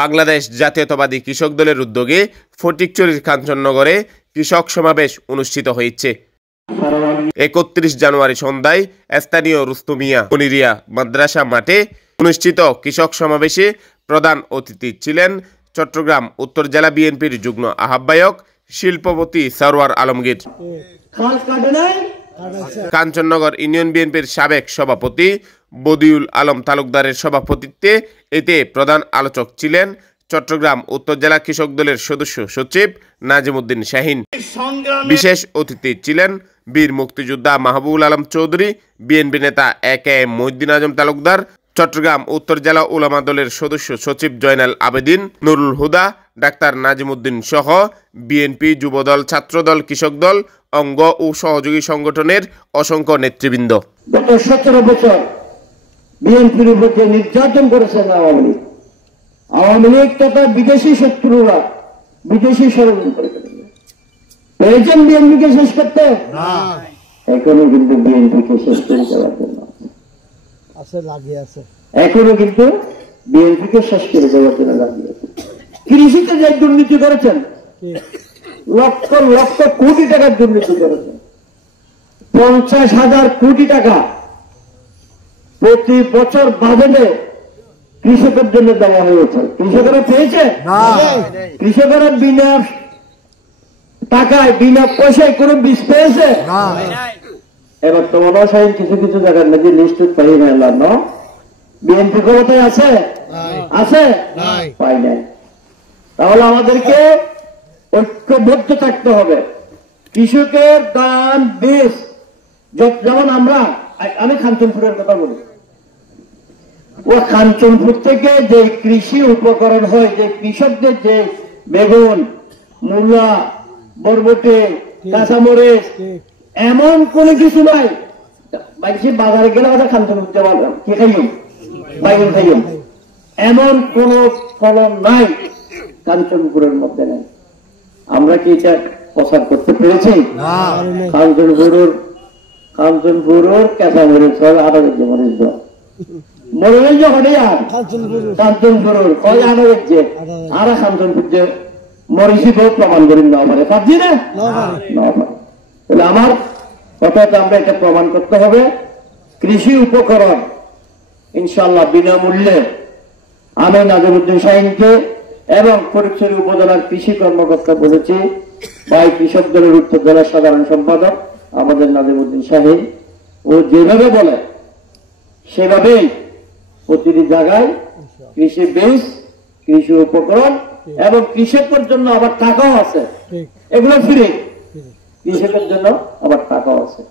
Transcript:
বাংলাদেশ জাতীয়তাবাদী কৃষক দলের উদ্যোগে ফটিকছড়ির কাঞ্চননগরে কৃষক সমাবেশ অনুষ্ঠিত হয়েছে। 31 জানুয়ারি সন্ধ্যায় স্থানীয় রুস্তমিয়া কনিরিয়া মাদ্রাসা মাঠে অনুষ্ঠিত কৃষক সমাবেশে প্রধান অতিথি ছিলেন চট্টগ্রাম উত্তর জেলা বিএনপির যুগ্ম আহ্বায়ক শিল্পপতি সরওয়ার আলমগীর। কাঞ্চননগর ইউনিয়ন বিএনপির সাবেক সভাপতি বদিউল আলম তালুকদারের সভাপতিত্বে এতে প্রধান আলোচক ছিলেন চট্টগ্রাম উত্তর জেলা কৃষক দলের সদস্য সচিব নাজিমউদ্দিন শাহীন। বিশেষ অতিথি ছিলেন বীর মুক্তিযোদ্ধা মাহবুবুল আলম চৌধুরী, বিএনপি নেতা এ.কে.এম মহিউদ্দিন আজম তালুকদার, চট্টগ্রাম উত্তর জেলা উলামা দলের সদস্য সচিব জয়নাল আবেদিন, নুরুল হুদা, ডাক্তার নাজিমউদ্দিন সহ বিএনপি, যুবদল, ছাত্রদল, কৃষক দল, অঙ্গ ও সহযোগী সংগঠনের অসংখ্য নেতৃবৃন্দ। গত 17 বছর বিএনপির উপর নির্যাতন করেছেন আওয়ামী লীগ তথা বিদেশি শত্রুরা, বিদেশি ষড়যন্ত্র পেয়েছেন বিএনপিকে শেষ করতে। এখনো কিন্তু বিএনপিকে শেষ করে দেওয়ার জন্য এখনো কিন্তু বিএনপিকে শেষ করে দেওয়ার জন্য লাগিয়ে আছে। কৃষিতে যে দুর্নীতি করেছেন, লক্ষ লক্ষ কোটি টাকার দুর্নীতি করেছেন, 50,000 কোটি টাকা প্রতি বছর বাজেটে কৃষকের জন্য দেওয়া হয়েছে। কৃষকেরা পেয়েছে? কৃষকেরা বিনা টাকায় বিনা পয়সায় কোন বীজ পেয়েছে? এবার তো মনে হয় কিছু কিছু জায়গার নাকি নিশ্চিত পাই না। বিএনপি ক্ষমতায় আছে? আছে? পাই নাই। তাহলে আমাদেরকে ঐক্যবদ্ধ থাকতে হবে। কৃষকের দাম বীজ, যেমন আমি কাঞ্চনপুরের কথা বলি, ও কাঞ্চনপুর থেকে যে কৃষি উপকরণ হয়, যে কৃষকদের যে বেগুন, মূলা, বরবটি, কাঁচামরিচ, এমন কোন কিছু নাই বাজারে গেলে আমাদের কাঞ্চনপুর কি খাইম, বাইগন খাইম, এমন কোন ফলন নাই কাঞ্চনপুরের মধ্যে নেই। আমরা কি এটা প্রচার করতে পেরেছি? কাঞ্চনপুরের কাঁচামরিচ হবে 8 মরিচ মরিচ যখন কাঞ্চনপুরের কয় 8 আর কাঞ্চনপুর যে মরিচি প্রমাণ করি না পারে, পারছি না। তাহলে আমার কথা আমরা এটা প্রমাণ করতে হবে। কৃষি উপকরণ ইনশাআল্লাহ বিনামূল্যে আমি নাজিমউদ্দিন শাহীনকে এবং ফটিকছড়ি উপজেলার কৃষি কর্মকর্তা বলেছি, ভাই কৃষক দলের উত্তর জেলার সাধারণ সম্পাদক আমাদের নাজিমউদ্দিন শাহীন, ও যেভাবে বলে সেভাবেই প্রতিটি জায়গায় কৃষি বীজ, কৃষি উপকরণ এবং কৃষকের জন্য আবার টাকাও আছে, এগুলো ফ্রি, কৃষকের জন্য আবার টাকাও আছে।